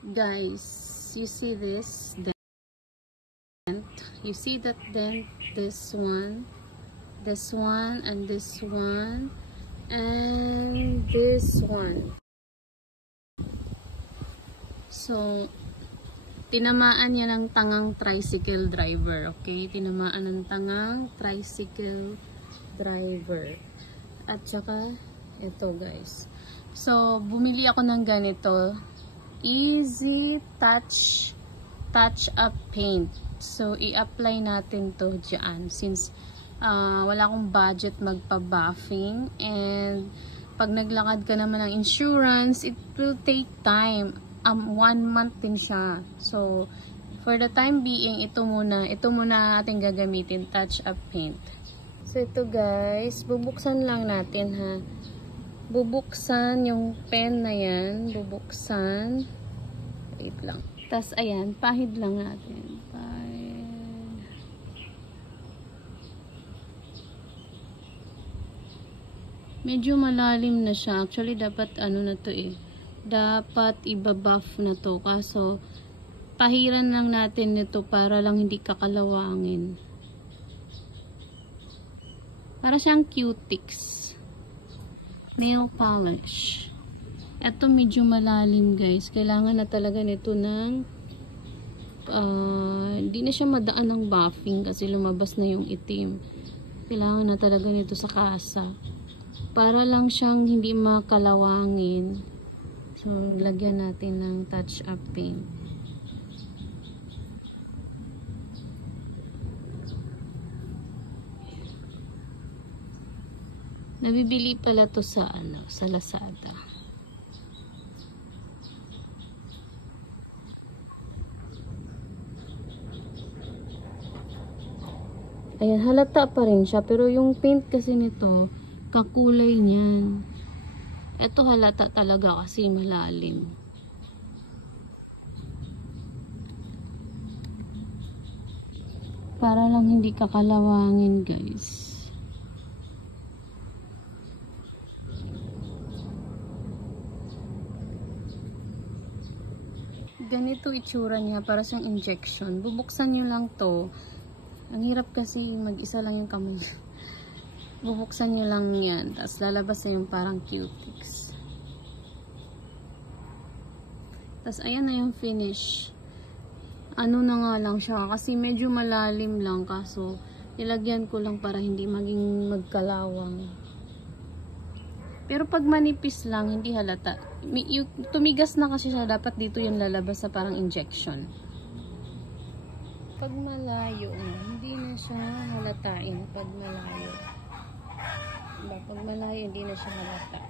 Guys, you see this dent? You see that dent? This one, and this one, and this one. So, tinamaan yan ng tangang tricycle driver. Okay? Tinamaan ng tangang tricycle driver. At saka, ito guys. So, bumili ako ng ganito. Easy touch up paint. So, i-apply natin to dyan. Since, wala akong budget magpa-buffing. And, pag naglakad ka naman ng insurance, it will take time. 1 month din siya. So, for the time being, ito muna ating gagamitin, touch up paint. So, ito guys, bubuksan lang natin ha. Bubuksan yung pen na yan. Bubuksan. Wait lang. Tapos, ayan, pahid lang natin. Pahid. Medyo malalim na siya. Actually, dapat ano na to eh. Dapat ibabuff na to. Kaso, pahiran lang natin nito para lang hindi kakalawangin. Para siyang cutics. Nail polish. Ito medyo malalim guys. Kailangan na talaga nito ng hindi na siya madaan ng buffing kasi lumabas na yung itim. Kailangan na talaga nito sa kasa. Para lang siyang hindi makalawangin. So, lagyan natin ng touch up paint. Nabibili pala to sa sa Lazada. Ayan, halata pa rin siya. Pero yung paint kasi nito, kakulay niyan. Ito halata talaga kasi malalim. Para lang hindi kakalawangin guys. Ganito itsura niya para siyang injection. Bubuksan nyo lang to. Ang hirap kasi mag-isa lang yung kamay. Bubuksan nyo lang yan. Tapos lalabas na yung parang cutics. Tapos ayan na yung finish. Ano na nga lang siya. Kasi medyo malalim lang. Kaso nilagyan ko lang para hindi maging magkalawang. Pero pag manipis lang, hindi halata. Tumigas na kasi siya. Dapat dito yung lalabas sa parang injection. Pag malayo, hindi na siya halatain. Pag malayo. Pag malayo, hindi na siya halata.